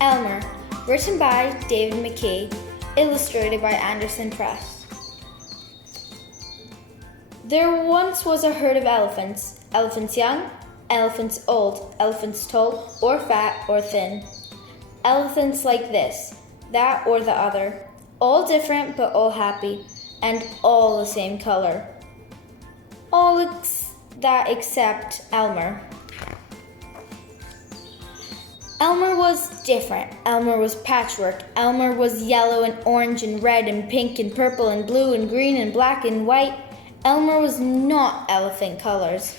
Elmer, written by David Mckee, illustrated by Anderson Press. There once was a herd of elephants. Elephants young, elephants old, elephants tall or fat or thin. Elephants like this, that or the other, all different but all happy, and all the same color. All that except Elmer. Elmer was different. Elmer was patchwork. Elmer was yellow and orange and red and pink and purple and blue and green and black and white. Elmer was not elephant colors.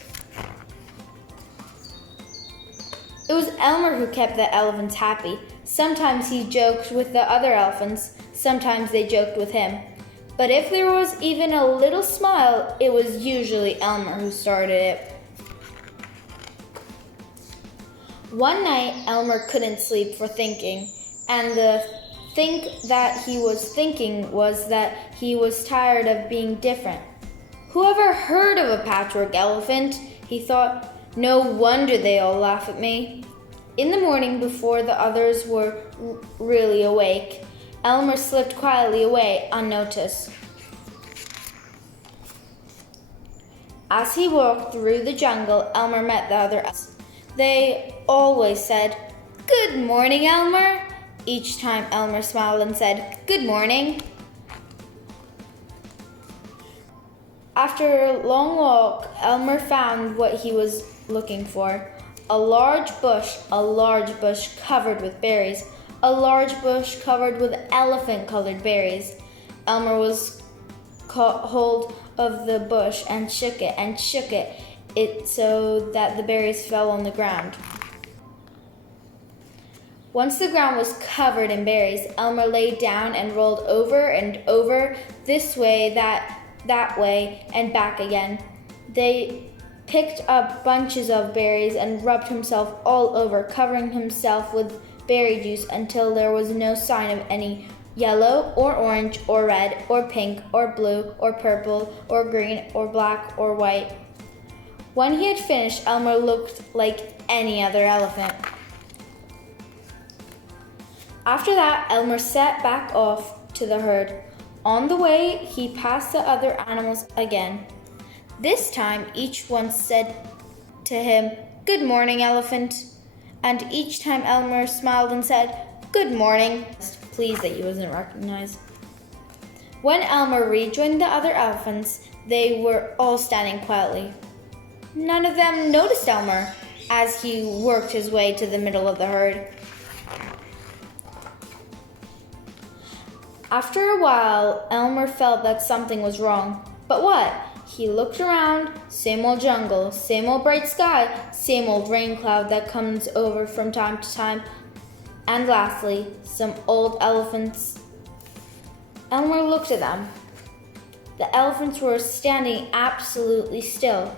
It was Elmer who kept the elephants happy. Sometimes he joked with the other elephants, sometimes they joked with him. But if there was even a little smile, it was usually Elmer who started it. One night, Elmer couldn't sleep for thinking, and the think that he was thinking was that he was tired of being different. Who ever heard of a patchwork elephant? He thought. No wonder they all laugh at me. In the morning, before the others were really awake, Elmer slipped quietly away, unnoticed. As he walked through the jungle, Elmer met the other elephants. They always said, "Good morning, Elmer." Each time Elmer smiled and said, "Good morning." After a long walk, Elmer found what he was looking for. A large bush covered with berries. A large bush covered with elephant-colored berries. Elmer was caught hold of the bush and shook it so that the berries fell on the ground. Once the ground was covered in berries, Elmer lay down and rolled over and over, this way, that way, and back again. They picked up bunches of berries and rubbed himself all over, covering himself with berry juice until there was no sign of any yellow or orange or red or pink or blue or purple or green or black or white. When he had finished, Elmer looked like any other elephant. After that, Elmer set back off to the herd. On the way, he passed the other animals again. This time, each one said to him, "Good morning, elephant." And each time Elmer smiled and said, "Good morning," pleased that he wasn't recognized. When Elmer rejoined the other elephants, they were all standing quietly. None of them noticed Elmer as he worked his way to the middle of the herd. After a while, Elmer felt that something was wrong. But what? He looked around, same old jungle, same old bright sky, same old rain cloud that comes over from time to time, and lastly, some old elephants. Elmer looked at them. The elephants were standing absolutely still.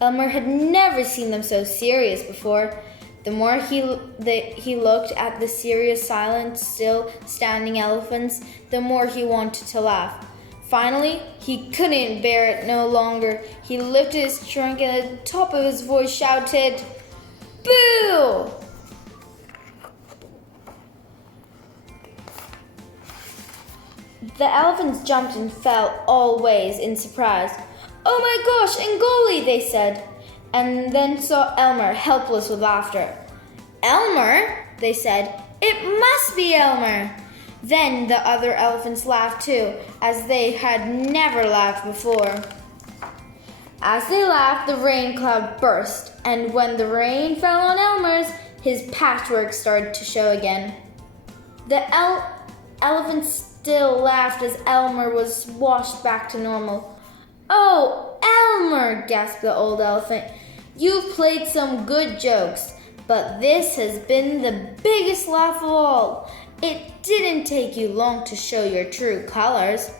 Elmer had never seen them so serious before. The more he looked at the serious, silent, still standing elephants, the more he wanted to laugh. Finally, he couldn't bear it no longer. He lifted his trunk and at the top of his voice shouted, "Boo!" The elephants jumped and fell all ways in surprise. "Oh my gosh, Ngoli," they said, and then saw Elmer helpless with laughter. "Elmer?" they said. "It must be Elmer." Then the other elephants laughed too, as they had never laughed before. As they laughed, the rain cloud burst, and when the rain fell on Elmer's, his patchwork started to show again. The elephants still laughed as Elmer was washed back to normal. "Oh, Elmer," gasped the old elephant, "you've played some good jokes, but this has been the biggest laugh of all. It didn't take you long to show your true colors."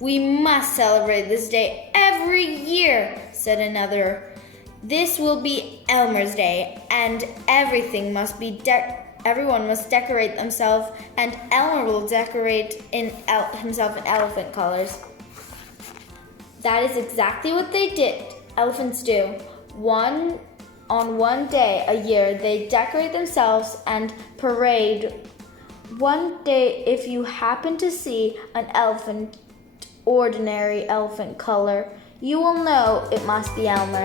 "We must celebrate this day every year," said another. "This will be Elmer's Day, and everyone must decorate themselves, and Elmer will decorate himself in elephant colors." That is exactly what they did. Elephants do. One on one day a year, they decorate themselves and parade. One day, if you happen to see an elephant, ordinary elephant color, you will know it must be Elmer.